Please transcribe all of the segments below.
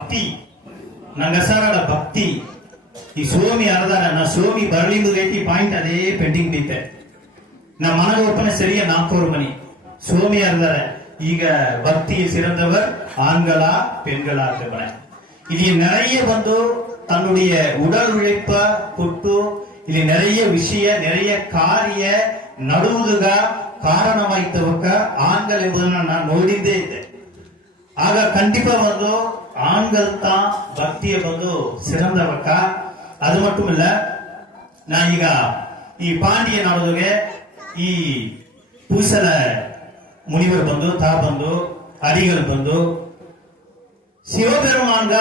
ಭಕ್ತಿ ನನ್ನ ಹೆಸರಾದ ಭಕ್ತಿ ಈ ಸೋಮಿ ಅರದಾರ ನಾ ಸೋಮಿ ಬರಲಿಂದು ರೀತಿ ಪಾಯಿಂಟ್ ಅದೇ ಪೆಂಡಿಂಗ್ ಬಿತ್ತೆ ನಮ್ಮ ಮನದ ಒಪ್ಪನೆ ಸರಿಯ ನಾಲ್ಕೂರು ಮನಿ ಸೋಮಿ ಅರದಾರ ಈಗ பக்தியில் சிறந்தவர் ஆண்களா பெண்களா இருக்கிற இது நிறைய வந்து தன்னுடைய உடல் உழைப்ப கொட்டு இது நிறைய விஷய நிறைய காரிய நடுவுதுக ಕಾರಣವಾಯ್ತವಕ್ಕ ಆಂಗಲ್ ಎಂಬುದನ್ನ ನಾನು ನೋಡಿದ್ದೇ ಇದ್ದೆ ಆಗ ಖಂಡಿತ ಒಂದು ஆண்கள் தான் பக்தியை வந்து சிறந்தவக்க அது மட்டும் இல்ல நான் ಈಗ ಈ ಪಾಂಡಿಯ ನಾಡೋದಕ್ಕೆ ಈ ಪೂಸಲ ಮುನಿವರು ಬಂದು ತಾ ಬಂದು ಅಡಿಗಳು ಬಂದು சிவபெருமான்க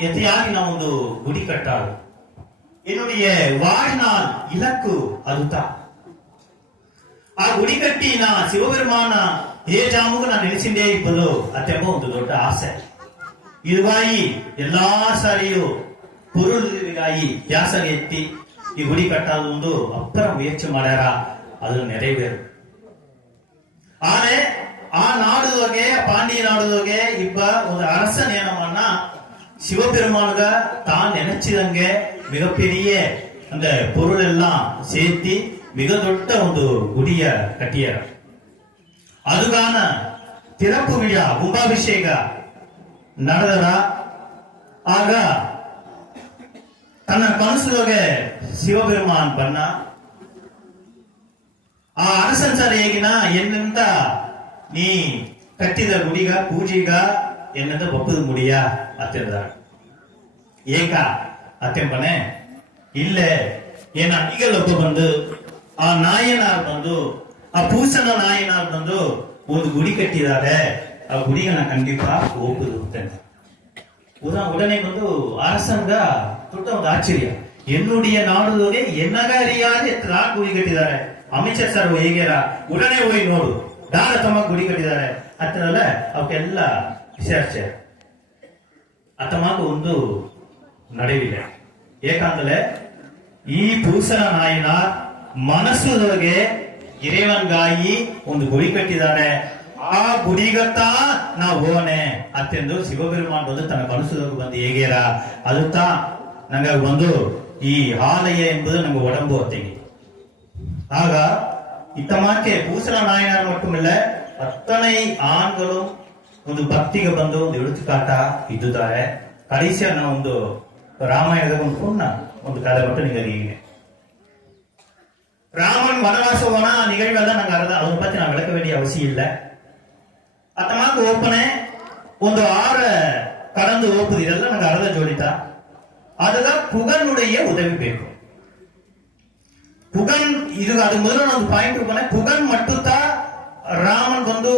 எத்தையாகி நான் ಒಂದು ಗುಡಿ ಕಟ್ಟಾಳು என்னுடைய வாழ்நாள் இலக்கு அதுதான் ಆ ಗುಡಿ ಕಟ್ಟಿ ನಾ ಶಿವಪೆರುಮಾನ ಏ ಜಾಮುಗ ನಾನು ನೆನೆಸಿಂದೇ ಇಪ್ಪದು ಅತ್ತೆಂಬ ಒಂದು ದೊಡ್ಡ ಆಸೆ ಇರುವಾಯಿ ಎಲ್ಲಾ ಸಾರಿಯೂ ಪುರುಳಿಗಾಗಿ ಯಾಸನ ಎತ್ತಿ ಈ ಗುಡಿ ಕಟ್ಟೋದು ಒಂದು ಅಪ್ಪರ ಮುಯಚ್ಚು ಮಾಡ್ಯಾರ ಅದು ನೆರವೇರು ಆದ್ರೆ ಆ ನಾಡಿದೋಗೆ ಪಾಂಡಿ ನಾಡಿದೋಗೆ ಇಬ್ಬ ಒಂದು அரசன் சிவபெருமானுக தான் நினைச்சதங்க மிகப்பெரிய அந்த பொருள் எல்லாம் சேர்த்து மிக தொட்ட ಒಂದು ಗುಡಿಯ ಕಟ್ಟಿಯಾರ அதுக்கான திறப்பு விழா கும்பாபிஷேக ನಡೆದರ ಆಗ ತನ್ನ ಕನಸುಗೆ ಶಿವಪೆರುಮಾನ್ ಬನ್ನ ಆ ಅರಸನ್ ಸರ್ ಹೇಗಿನ ಎನ್ನಿಂದ ನೀ ಕಟ್ಟಿದ ಗುಡಿಗ ಪೂಜೆಗ ಎನ್ನಿಂದ ಒಪ್ಪದ ಮುಡಿಯ ಅತ್ತೆಂದ ಏಕ ಅತ್ತೆಂಬನೆ ಇಲ್ಲೇ ಏನ ಅಡಿಗಳೊಬ್ಬ ಬಂದು ಆ ನಾಯನಾರ್ ಬಂದು ಆ ಪೂಸನ ನಾಯನಾರ್ ಬಂದು ಒಂದು ಗುಡಿ ಕಟ್ಟಿದ್ದಾರೆ ಆ ಗುಡಿಗೆ ನಾ ಖಂಡಿತ ಹೋಗುದು ಅಂತ உடனே உடனே வந்து அரசங்க தொட்ட ಒಂದು ಆಶ್ಚರ್ಯ ಎನ್ನುಡಿಯ ನಾಡುದೋರೆ ಎನ್ನಗ ಅರಿಯಾದೆ ಯಾರು ಗುಡಿ ಕಟ್ಟಿದ್ದಾರೆ ಅಮಿತ್ ಸರ್ ಹೇಗೆರ ಉಡನೆ ಹೋಗಿ ನೋಡು ದಾರ ತಮ್ಮ ಗುಡಿ ಕಟ್ಟಿದ್ದಾರೆ ಹತ್ತಿರಲ್ಲ ಅವಕ್ಕೆಲ್ಲ ವಿಚಾರಿಸ ಅತ್ತಮಾಗ ಒಂದು ನಡೆವಿಲ್ಲ ಏಕಂದ್ರೆ ಈ ಪೂಸನ ನಾಯಿನ ಮನಸ್ಸುದೊಳಗೆ ಇರೇವನ್ಗಾಯಿ ಒಂದು ಗುಡಿ ಕಟ್ಟಿದ್ದಾರೆ ಆ ಗುಡಿಗತ್ತ ನಾ ಹೋನೆ ಅತ್ತೆಂದು ಶಿವಪೆರುಮಾನ್ ಬಂದು ತನ್ನ ಕನಸುದೊಳಗೆ ಬಂದು ಹೇಗೇರ ಅದುತ್ತ ನಂಗೆ ಒಂದು ಈ ಆಲಯ ಎಂಬುದು ನಂಗೆ ಒಡಂಬು ಅತ್ತೆಗೆ ஆக இத்தமாக்கே பூசல நாயனார் மட்டுமில்ல அத்தனை ஆண்களும் ಒಂದು ಭಕ್ತಿಗೆ ಬಂದು ಒಂದು ಎಳುತ್ತುಕಾಟ ಇದ್ದುತ್ತಾರೆ ಕಡಿಸಿಯ ನಾವು ಒಂದು ರಾಮಾಯಣದ ಒಂದು ಪುಣ್ಣ ಒಂದು ಕಥೆ மட்டும் நீங்க அறியுங்க ராமன் வனவாசமான நிகழ்வெல்லாம் நாங்க அதை அதை பத்தி நான் விளக்க வேண்டிய அவசியம் இல்லை ಅತಮಾಕ ಓಪನೆ ಒಂದು ಆರ ಕಡಂದು ಹೋಗುದಿರಲ್ಲ ನಂಗೆ ಅರ್ಧ ಜೋಡಿತ ಅದರ ಪುಗನುடைய உதவி ಬೇಕು ಪುಗನ್ ಇದು ಅದು ಮೊದಲು ಒಂದು ಪಾಯಿಂಟ್ ಹೋಗೋಣ ಪುಗನ್ ಮಟ್ಟುತ್ತಾ ರಾಮನ್ ಬಂದು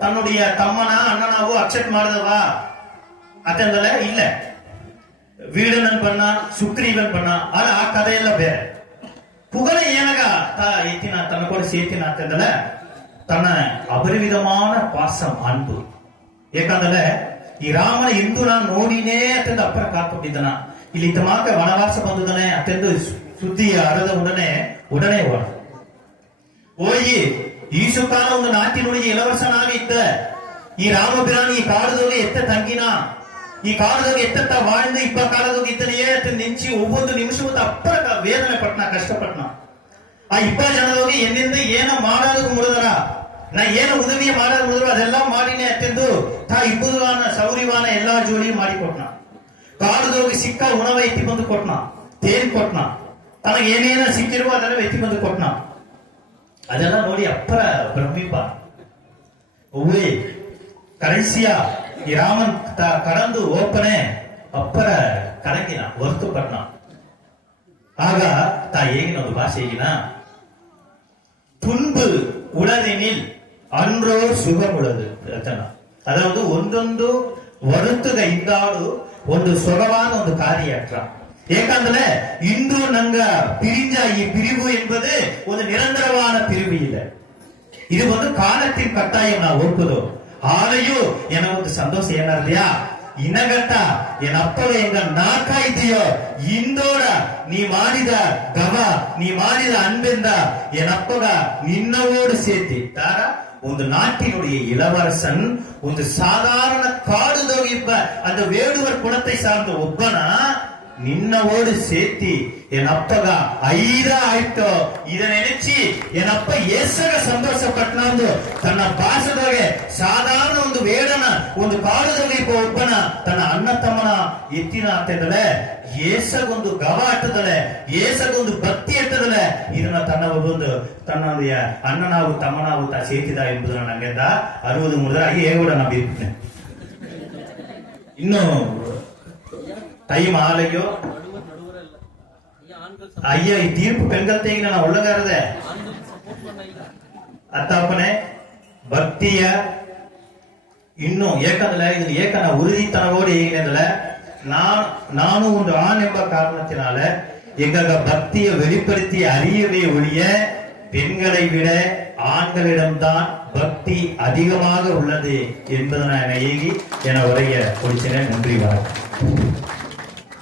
தன்னுடைய தம்மனா அண்ணனாவோ அக்செப்ட் மாறுதவா அத்தங்கள இல்ல வீடனன் பண்ணா சுக்ரீவன் பண்ணா ஆனா ಆ ಕಥೆಯೆಲ್ಲ ಬೇರೆ ಪುಗನ ಏನಾಗ ಎತ್ತಿನ ತನ್ನ ಕೂಡ ಸೇತಿನ ಅಂತಂದಲ್ಲ తన ಅಪರಿಮಿತமான பாசம் அன்பு ಏಕಂದಲ ಈ ರಾಮನ ಇಂದು ನಾನು ನೋಡಿನೇ ಅತ್ಯಂತ ಅಪ್ಪರ ಕಾತ್ಕೊಂಡಿದ್ದನ ಇಲ್ಲಿ ತಮಾಕ ವನವಾಸ ಬಂದದನೆ ಅತ್ಯಂತ ಸುದ್ದಿ ಅರದ ಉಡನೆ ಉಡನೆ ಹೋದ ಹೋಗಿ ಈಸು ಕಾಲ ಒಂದು ನಾಟಿನೊಳಗೆ ಎಲವರ್ಸನಾಗಿ ಇದ್ದ ಈ ರಾಮಬಿರಾನಿ ಈ ಕಾಲದಲ್ಲಿ ಎತ್ತ ತಂಗಿನ ಈ ಕಾಲದಲ್ಲಿ ಎತ್ತ வாழ்ந்து இப்ப காலத்துக்கு இத்தனையே நினைச்சு ஒவ்வொரு நிமிஷமும் அப்புற வேதனை பட்டினா கஷ்டப்பட்டினா ಆ ಇಬ್ಬ ಜನದೋಗಿ ಎನ್ನಿಂದ ಏನ ಮಾಡೋದಕ್ಕೆ ಮುರಿದರ ನಾ ಏನು ಉದವಿಯ ಮಾಡೋದು ಮುಡಿದ್ರು ಅದೆಲ್ಲ ಮಾಡಿನೇ ಅತ್ತೆಂದು ತಾ ಇಬ್ಬುದುವಾನ ಸೌರಿವಾನ ಎಲ್ಲಾ ಜೋಡಿ ಮಾಡಿ ಕೊಟ್ನ ಕಾಡದೋಗಿ ಸಿಕ್ಕ ಉಣವ ಎತ್ತಿ ಬಂದು ಕೊಟ್ನ ತೇನ್ ಕೊಟ್ನ ತನಗೆ ಏನೇನ ಸಿಕ್ಕಿರುವ ಅದೆಲ್ಲ ಎತ್ತಿ ಬಂದು ಕೊಟ್ನ ಅದೆಲ್ಲ ನೋಡಿ ಅಪ್ಪರ ಬ್ರಹ್ಮಿಪ ಒವ್ವೇ ಕರೆನ್ಸಿಯ ಈ ರಾಮನ್ ತ ಕಡಂದು ಓಪನೆ ಅಪ್ಪರ ಕಡಂಗಿನ ಹೊರತು ಪಟ್ನ ಆಗ ತಾ ಹೇಗಿನ ಒಂದು ಭಾಷೆ ಹೇಗಿನ துன்பு உளதெனில் அன்றோ ಅನ್ರೋ ಸುಗಮುಳದು ರಚನ ಅದಾವುದು ಒಂದೊಂದು ವರುತ್ತದ ಇದ್ದಾಳು ಒಂದು ಸೊಗವಾದ ಒಂದು ಕಾರ್ಯಾತ್ರ ಏಕಂದ್ರೆ ಇಂದು ನಂಗ பிரிஞ்ச இப்பிரிவு என்பது ஒரு நிரந்தரமான பிரிவு இல்லை. இது வந்து காலத்தின் கட்டாயம் நான் ஒப்புதோ ஆலையும் எனக்கு சந்தோஷம் ஏன்னா ಇನಗಟ್ಟ ಏನಪ್ಪಗ ಎಂಗ ನಾಕ ಇದೆಯೋ ಇಂದೋಡ ನೀ ಮಾಡಿದ ಗವ ನೀ ಮಾಡಿದ ಅನ್ಬೆಂದ ಏನಪ್ಪಗ ನಿನ್ನವೋಡು ಸೇತಿ ತಾರ ಒಂದು நாட்டினுடைய இளவரசன் ಒಂದು சாதாரண காடு தொகைப்ப அந்த வேடுவர் குலத்தை சார்ந்த ಒಬ್ಬನ ನಿನ್ನವೋಡು ಸೇತಿ ಏನಪ್ಪಗ ಐದ ಆಯ್ತು. ಇದನ್ನ ನೆನೆಸಿ ಏನಪ್ಪ ಏಸಗ ಸಂತೋಷ ಪಟ್ಟಣಂದು ತನ್ನ ಭಾಷದೊಳಗೆ ಸಾಧಾರಣ ಒಂದು ವೇಡನ ಒಂದು ಕಾಲದಲ್ಲಿ ಒಬ್ಬನ ತನ್ನ ಅಣ್ಣ ತಮ್ಮನ ಎತ್ತಿನ ಆಗ್ತಿದ್ದಾಳೆ ಏಸಗೊಂದು ಗವ ಅಟ್ಟದಳೆ ಏಸಗೊಂದು ಭಕ್ತಿ ಅಟ್ಟದಳೆ ಇದನ್ನ ತನ್ನ ಒಂದು ತನ್ನ ಅಣ್ಣನಾವು ತಮ್ಮನಾವು ತಾ ಸೇತಿದ ಎಂಬುದನ್ನು ನಂಗೆದ್ದ ಅರುವುದು ಮುರಿದಾಗಿ ಹೇಗೂಡ ನಾವು ಇನ್ನು ಟೈಮ್ ಆಲಯ್ಯೋ ஐயா தீர்ப்பு பெண்கள் தேங்க நான் உள்ளங்காரத ಅತ್ತಾಪನೆ ಭಕ್ತಿಯ ಇನ್ನು ಏಕಂದ್ರೆ ಇದನ್ನ ಏಕನ உறுதித்தனவோடு ಏನೆಂದ್ರೆ நான் நானும் ஒரு ஆண் என்ப காரணத்தினால எங்கள பக்தியை வெளிப்படுத்தி அறியவே ஒழிய பெண்களை விட ஆண்களிடம்தான் பக்தி அதிகமாக உள்ளது என்பதை நான் ஏகி என உரைய முடிச்சினேன் நன்றி வணக்கம்.